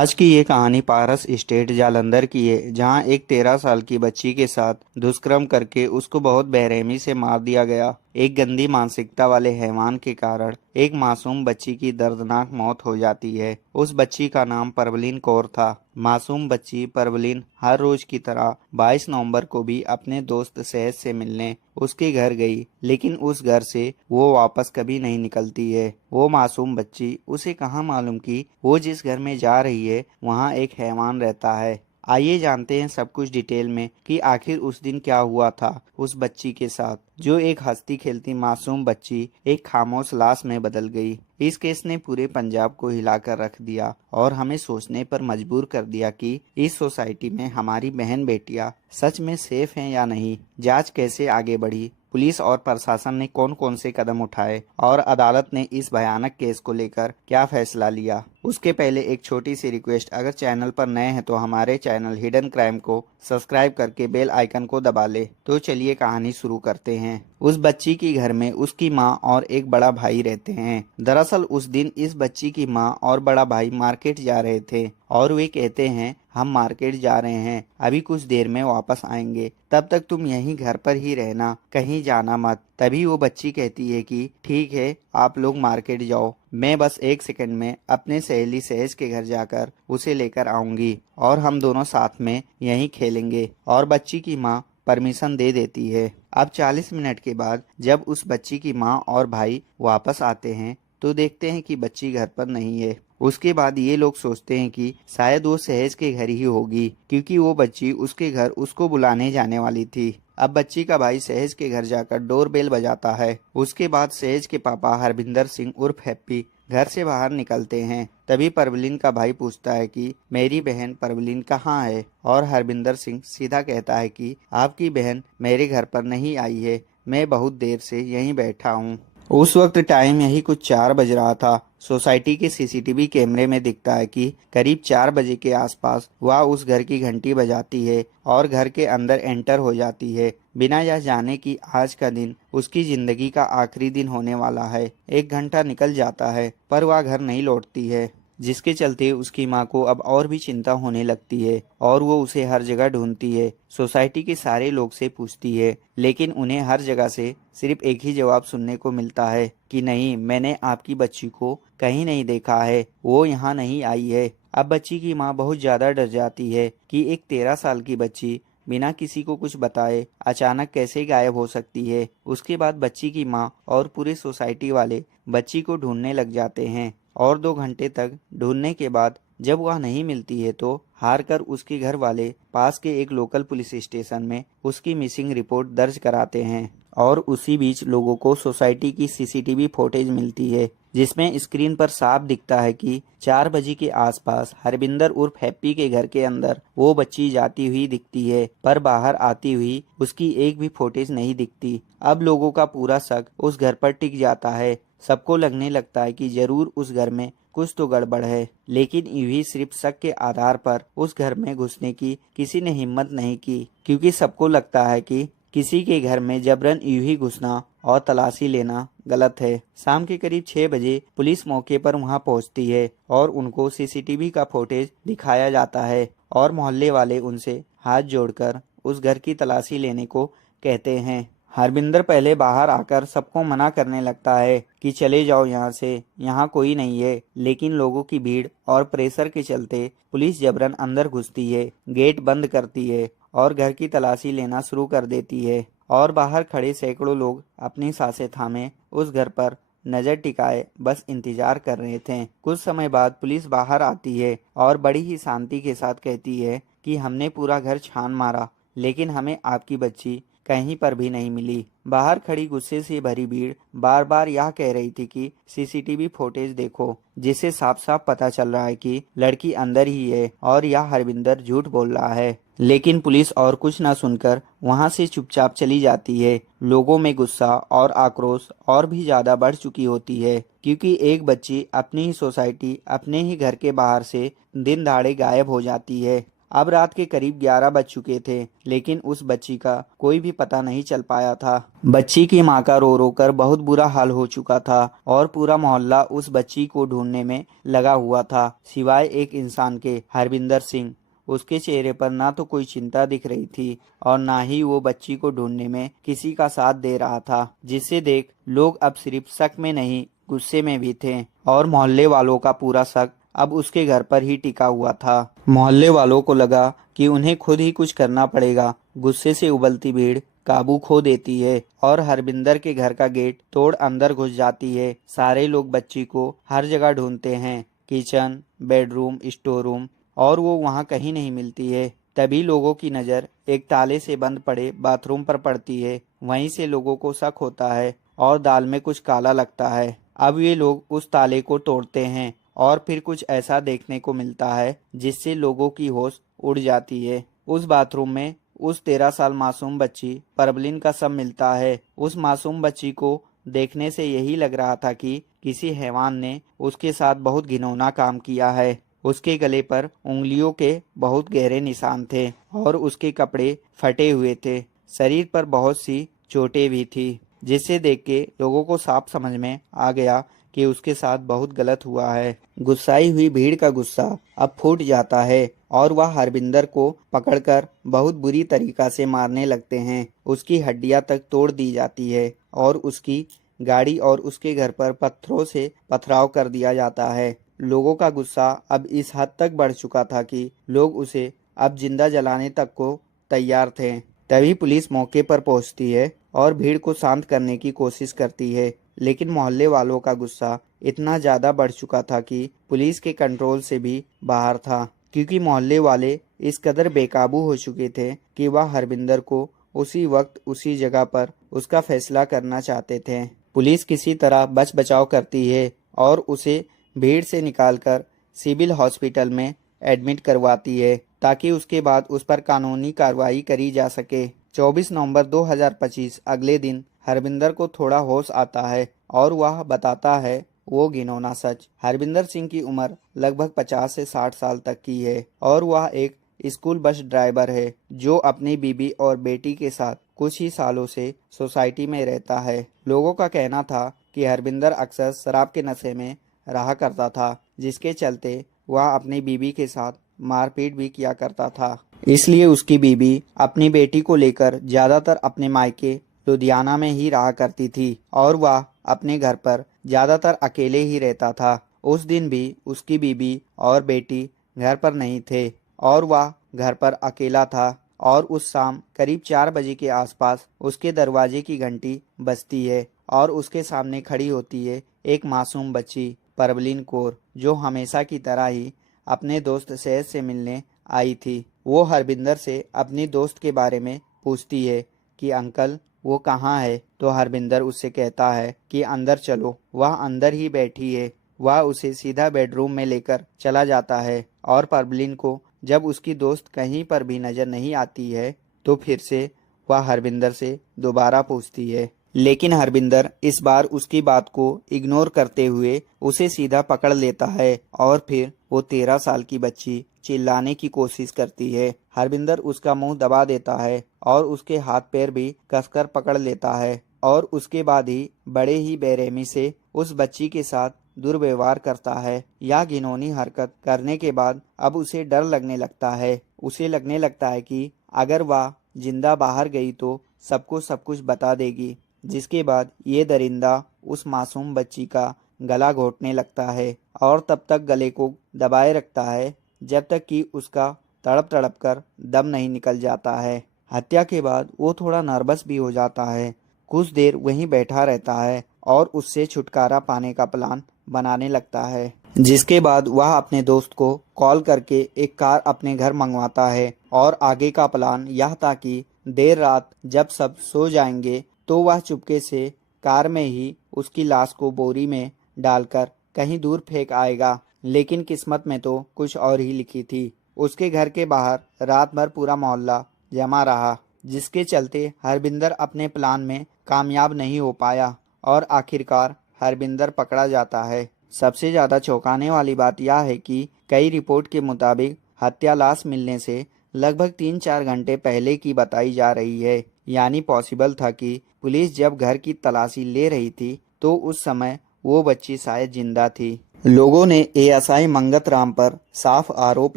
आज की ये कहानी पारस स्टेट जालंधर की है, जहां एक 13 साल की बच्ची के साथ दुष्कर्म करके उसको बहुत बेरहमी से मार दिया गया। एक गंदी मानसिकता वाले हैवान के कारण एक मासूम बच्ची की दर्दनाक मौत हो जाती है। उस बच्ची का नाम परवलीन कौर था। मासूम बच्ची परवलीन हर रोज की तरह 22 नवंबर को भी अपने दोस्त सहज से मिलने उसके घर गई, लेकिन उस घर से वो वापस कभी नहीं निकलती है। वो मासूम बच्ची उसे कहाँ मालूम कि वो जिस घर में जा रही है वहाँ एक हैवान रहता है। आइए जानते हैं सब कुछ डिटेल में कि आखिर उस दिन क्या हुआ था उस बच्ची के साथ, जो एक हंसती खेलती मासूम बच्ची एक खामोश लाश में बदल गई। इस केस ने पूरे पंजाब को हिलाकर रख दिया और हमें सोचने पर मजबूर कर दिया कि इस सोसाइटी में हमारी बहन बेटियां सच में सेफ हैं या नहीं। जांच कैसे आगे बढ़ी, पुलिस और प्रशासन ने कौन कौन से कदम उठाए और अदालत ने इस भयानक केस को लेकर क्या फैसला लिया, उसके पहले एक छोटी सी रिक्वेस्ट, अगर चैनल पर नए हैं तो हमारे चैनल हिडन क्राइम को सब्सक्राइब करके बेल आइकन को दबा ले। तो चलिए कहानी शुरू करते हैं। उस बच्ची की घर में उसकी माँ और एक बड़ा भाई रहते हैं। दरअसल उस दिन इस बच्ची की माँ और बड़ा भाई मार्केट जा रहे थे और वे कहते हैं, हम मार्केट जा रहे हैं, अभी कुछ देर में वापस आएंगे, तब तक तुम यहीं घर पर ही रहना, कहीं जाना मत। तभी वो बच्ची कहती है कि ठीक है, आप लोग मार्केट जाओ, मैं बस एक सेकंड में अपने सहेली सहज के घर जाकर उसे लेकर आऊंगी और हम दोनों साथ में यहीं खेलेंगे। और बच्ची की माँ परमिशन दे देती है। अब 40 मिनट के बाद जब उस बच्ची की माँ और भाई वापस आते हैं तो देखते हैं कि बच्ची घर पर नहीं है। उसके बाद ये लोग सोचते हैं कि शायद वो सहज के घर ही होगी, क्योंकि वो बच्ची उसके घर उसको बुलाने जाने वाली थी। अब बच्ची का भाई सहज के घर जाकर डोर बेल बजाता है। उसके बाद सहज के पापा हरविंदर सिंह उर्फ हैप्पी घर से बाहर निकलते हैं। तभी परवलीन का भाई पूछता है कि मेरी बहन परवलीन कहाँ है, और हरविंदर सिंह सीधा कहता है कि आपकी बहन मेरे घर पर नहीं आई है, मैं बहुत देर से यहीं बैठा हूँ। उस वक्त टाइम यही कुछ 4 बज रहा था। सोसाइटी के सीसीटीवी कैमरे में दिखता है कि करीब 4 बजे के आसपास वह उस घर की घंटी बजाती है और घर के अंदर एंटर हो जाती है, बिना यह जाने कि आज का दिन उसकी जिंदगी का आखिरी दिन होने वाला है। 1 घंटा निकल जाता है पर वह घर नहीं लौटती है, जिसके चलते उसकी माँ को अब और भी चिंता होने लगती है और वो उसे हर जगह ढूंढती है। सोसाइटी के सारे लोग से पूछती है, लेकिन उन्हें हर जगह से सिर्फ एक ही जवाब सुनने को मिलता है कि नहीं, मैंने आपकी बच्ची को कहीं नहीं देखा है, वो यहाँ नहीं आई है। अब बच्ची की माँ बहुत ज्यादा डर जाती है कि एक 13 साल की बच्ची बिना किसी को कुछ बताए अचानक कैसे गायब हो सकती है। उसके बाद बच्ची की माँ और पूरे सोसाइटी वाले बच्ची को ढूंढने लग जाते हैं और 2 घंटे तक ढूंढने के बाद जब वह नहीं मिलती है तो हार कर उसके घर वाले पास के एक लोकल पुलिस स्टेशन में उसकी मिसिंग रिपोर्ट दर्ज कराते हैं। और उसी बीच लोगों को सोसाइटी की सीसीटीवी फुटेज मिलती है, जिसमें स्क्रीन पर साफ दिखता है कि 4 बजे के आसपास हरविंदर उर्फ हैप्पी के घर के अंदर वो बच्ची जाती हुई दिखती है, पर बाहर आती हुई उसकी एक भी फुटेज नहीं दिखती। अब लोगों का पूरा शक उस घर पर टिक जाता है। सबको लगने लगता है कि जरूर उस घर में कुछ तो गड़बड़ है, लेकिन यूं ही सिर्फ शक के आधार पर उस घर में घुसने की किसी ने हिम्मत नहीं की, क्योंकि सबको लगता है कि किसी के घर में जबरन यूं ही घुसना और तलाशी लेना गलत है। शाम के करीब 6 बजे पुलिस मौके पर वहां पहुंचती है और उनको सीसीटीवी का फुटेज दिखाया जाता है और मोहल्ले वाले उनसे हाथ जोड़कर उस घर की तलाशी लेने को कहते हैं। हरविंदर पहले बाहर आकर सबको मना करने लगता है कि चले जाओ यहाँ से, यहाँ कोई नहीं है, लेकिन लोगों की भीड़ और प्रेशर के चलते पुलिस जबरन अंदर घुसती है, गेट बंद करती है और घर की तलाशी लेना शुरू कर देती है। और बाहर खड़े सैकड़ों लोग अपनी सांसें थामे उस घर पर नजर टिकाए बस इंतजार कर रहे थे। कुछ समय बाद पुलिस बाहर आती है और बड़ी ही शांति के साथ कहती है कि हमने पूरा घर छान मारा, लेकिन हमें आपकी बच्ची कहीं पर भी नहीं मिली। बाहर खड़ी गुस्से से भरी भीड़ बार बार यह कह रही थी कि सीसीटीवी फुटेज देखो, जिससे साफ साफ पता चल रहा है कि लड़की अंदर ही है और यह हरविंदर झूठ बोल रहा है। लेकिन पुलिस और कुछ न सुनकर वहां से चुपचाप चली जाती है। लोगों में गुस्सा और आक्रोश और भी ज्यादा बढ़ चुकी होती है, क्योंकि एक बच्ची अपनी ही सोसाइटी, अपने ही घर के बाहर से दिन दहाड़े गायब हो जाती है। अब रात के करीब 11 बज चुके थे, लेकिन उस बच्ची का कोई भी पता नहीं चल पाया था। बच्ची की मां का रो रो कर बहुत बुरा हाल हो चुका था और पूरा मोहल्ला उस बच्ची को ढूंढने में लगा हुआ था, सिवाय एक इंसान के, हरविंदर सिंह। उसके चेहरे पर ना तो कोई चिंता दिख रही थी और ना ही वो बच्ची को ढूंढने में किसी का साथ दे रहा था, जिसे देख लोग अब सिर्फ शक में नहीं, गुस्से में भी थे। और मोहल्ले वालों का पूरा शक अब उसके घर पर ही टिका हुआ था। मोहल्ले वालों को लगा कि उन्हें खुद ही कुछ करना पड़ेगा। गुस्से से उबलती भीड़ काबू खो देती है और हरविंदर के घर का गेट तोड़ अंदर घुस जाती है। सारे लोग बच्ची को हर जगह ढूंढते हैं, किचन, बेडरूम, स्टोर रूम, और वो वहाँ कहीं नहीं मिलती है। तभी लोगों की नज़र एक ताले से बंद पड़े बाथरूम पर पड़ती है। वहीं से लोगों को शक होता है और दाल में कुछ काला लगता है। अब ये लोग उस ताले को तोड़ते हैं और फिर कुछ ऐसा देखने को मिलता है जिससे लोगों की होश उड़ जाती है। उस बाथरूम में उस 13 साल मासूम बच्ची परवलिन का शव मिलता है। उस मासूम बच्ची को देखने से यही लग रहा था कि किसी हैवान ने उसके साथ बहुत घिनौना काम किया है। उसके गले पर उंगलियों के बहुत गहरे निशान थे और उसके कपड़े फटे हुए थे। शरीर पर बहुत सी चोटें भी थी, जिसे देख के लोगों को साफ समझ में आ गया कि उसके साथ बहुत गलत हुआ है। गुस्साई हुई भीड़ का गुस्सा अब फूट जाता है और वह हरविंदर को पकड़कर बहुत बुरी तरीका से मारने लगते हैं। उसकी हड्डियां तक तोड़ दी जाती है और उसकी गाड़ी और उसके घर पर पत्थरों से पथराव कर दिया जाता है। लोगों का गुस्सा अब इस हद तक बढ़ चुका था कि लोग उसे अब जिंदा जलाने तक को तैयार थे। तभी पुलिस मौके पर पहुंचती है और भीड़ को शांत करने की कोशिश करती है, लेकिन मोहल्ले वालों का गुस्सा इतना ज्यादा बढ़ चुका था कि पुलिस के कंट्रोल से भी बाहर था, क्योंकि मोहल्ले वाले इस कदर बेकाबू हो चुके थे कि वह हरविंदर को उसी वक्त उसी जगह पर उसका फैसला करना चाहते थे। पुलिस किसी तरह बच बचाव करती है और उसे भीड़ से निकालकर सिविल हॉस्पिटल में एडमिट करवाती है, ताकि उसके बाद उस पर कानूनी कार्रवाई करी जा सके। 24 नवंबर 2025 अगले दिन हरविंदर को थोड़ा होश आता है और वह बताता है वो घिनौना सच। हरविंदर सिंह की उम्र लगभग 50 से 60 साल तक की है और वह एक स्कूल बस ड्राइवर है जो अपनी बीबी और बेटी के साथ कुछ ही सालों से सोसाइटी में रहता है। लोगों का कहना था कि हरविंदर अक्सर शराब के नशे में रहा करता था, जिसके चलते वह अपनी बीबी के साथ मारपीट भी किया करता था। इसलिए उसकी बीबी अपनी बेटी को लेकर ज्यादातर अपने मायके लुधियाना में ही रहा करती थी और वह अपने घर पर ज्यादातर अकेले ही रहता था। उस दिन भी उसकी बीबी और बेटी घर पर नहीं थे और वह घर पर अकेला था। और उस शाम करीब 4 बजे के आसपास उसके दरवाजे की घंटी बजती है और उसके सामने खड़ी होती है एक मासूम बच्ची, परवलिन कौर, जो हमेशा की तरह ही अपने दोस्त सैयद से मिलने आई थी। वो हरविंदर से अपनी दोस्त के बारे में पूछती है कि अंकल वो कहाँ है, तो हरविंदर उससे कहता है कि अंदर चलो, वह अंदर ही बैठी है। वह उसे सीधा बेडरूम में लेकर चला जाता है और परवलिन को जब उसकी दोस्त कहीं पर भी नजर नहीं आती है तो फिर से वह हरविंदर से दोबारा पूछती है, लेकिन हरविंदर इस बार उसकी बात को इग्नोर करते हुए उसे सीधा पकड़ लेता है और फिर वो 13 साल की बच्ची चिल्लाने की कोशिश करती है। हरविंदर उसका मुंह दबा देता है और उसके हाथ पैर भी कसकर पकड़ लेता है और उसके बाद ही बड़े ही बेरहमी से उस बच्ची के साथ दुर्व्यवहार करता है। यह घिनौनी हरकत करने के बाद अब उसे डर लगने लगता है। उसे लगने लगता है कि अगर वह जिंदा बाहर गई तो सबको सब कुछ बता देगी, जिसके बाद ये दरिंदा उस मासूम बच्ची का गला घोंटने लगता है और तब तक गले को दबाए रखता है जब तक कि उसका तड़प तड़प कर दम नहीं निकल जाता है। हत्या के बाद वो थोड़ा नर्वस भी हो जाता है। कुछ देर वहीं बैठा रहता है और उससे छुटकारा पाने का प्लान बनाने लगता है, जिसके बाद वह अपने दोस्त को कॉल करके एक कार अपने घर मंगवाता है और आगे का प्लान यह था कि देर रात जब सब सो जाएंगे तो वह चुपके से कार में ही उसकी लाश को बोरी में डालकर कहीं दूर फेंक आएगा। लेकिन किस्मत में तो कुछ और ही लिखी थी। उसके घर के बाहर रात भर पूरा मोहल्ला जमा रहा, जिसके चलते हरविंदर अपने प्लान में कामयाब नहीं हो पाया और आखिरकार हरविंदर पकड़ा जाता है। सबसे ज्यादा चौंकाने वाली बात यह है कि कई रिपोर्ट के मुताबिक हत्या लाश मिलने से लगभग 3-4 घंटे पहले की बताई जा रही है। यानी पॉसिबल था कि पुलिस जब घर की तलाशी ले रही थी तो उस समय वो बच्ची शायद जिंदा थी। लोगों ने एएसआई मंगत राम पर साफ आरोप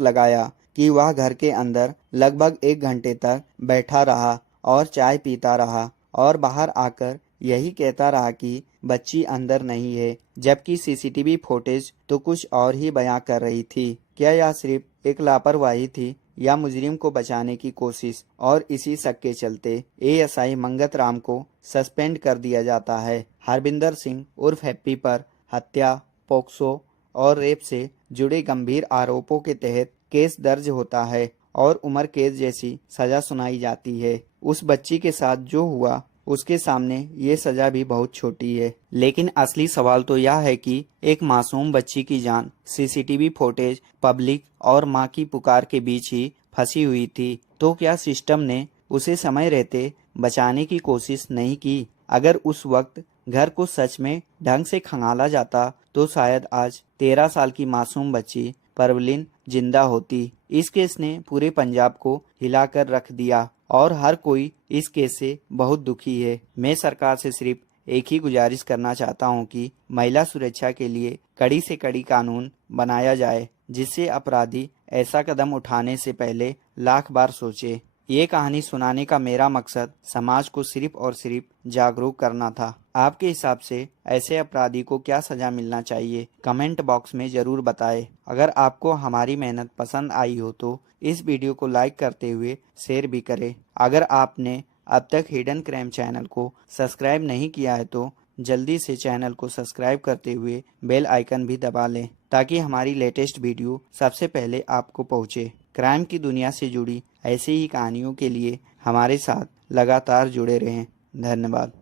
लगाया कि वह घर के अंदर लगभग 1 घंटे तक बैठा रहा और चाय पीता रहा और बाहर आकर यही कहता रहा कि बच्ची अंदर नहीं है, जबकि सीसीटीवी फुटेज तो कुछ और ही बयां कर रही थी। क्या यह सिर्फ एक लापरवाही थी या मुजरिम को बचाने की कोशिश? और इसी शक के चलते एएसआई मंगत राम को सस्पेंड कर दिया जाता है। हरविंदर सिंह उर्फ हैप्पी पर हत्या, पोक्सो और रेप से जुड़े गंभीर आरोपों के तहत केस दर्ज होता है और उम्र कैद जैसी सजा सुनाई जाती है। उस बच्ची के साथ जो हुआ उसके सामने ये सजा भी बहुत छोटी है। लेकिन असली सवाल तो यह है कि एक मासूम बच्ची की जान सीसीटीवी फुटेज, पब्लिक और मां की पुकार के बीच ही फंसी हुई थी। तो क्या सिस्टम ने उसे समय रहते बचाने की कोशिश नहीं की? अगर उस वक्त घर को सच में ढंग से खंगाला जाता तो शायद आज 13 साल की मासूम बच्ची परवलिन जिंदा होती। इस केस ने पूरे पंजाब को हिलाकर रख दिया और हर कोई इस केस से बहुत दुखी है। मैं सरकार से सिर्फ एक ही गुजारिश करना चाहता हूं कि महिला सुरक्षा के लिए कड़ी से कड़ी कानून बनाया जाए, जिससे अपराधी ऐसा कदम उठाने से पहले लाख बार सोचे। ये कहानी सुनाने का मेरा मकसद समाज को सिर्फ और सिर्फ जागरूक करना था। आपके हिसाब से ऐसे अपराधी को क्या सजा मिलना चाहिए? कमेंट बॉक्स में जरूर बताएं। अगर आपको हमारी मेहनत पसंद आई हो तो इस वीडियो को लाइक करते हुए शेयर भी करें। अगर आपने अब तक हिडन क्राइम चैनल को सब्सक्राइब नहीं किया है तो जल्दी से चैनल को सब्सक्राइब करते हुए बेल आइकन भी दबा लें, ताकि हमारी लेटेस्ट वीडियो सबसे पहले आपको पहुंचे। क्राइम की दुनिया से जुड़ी ऐसी ही कहानियों के लिए हमारे साथ लगातार जुड़े रहें। धन्यवाद।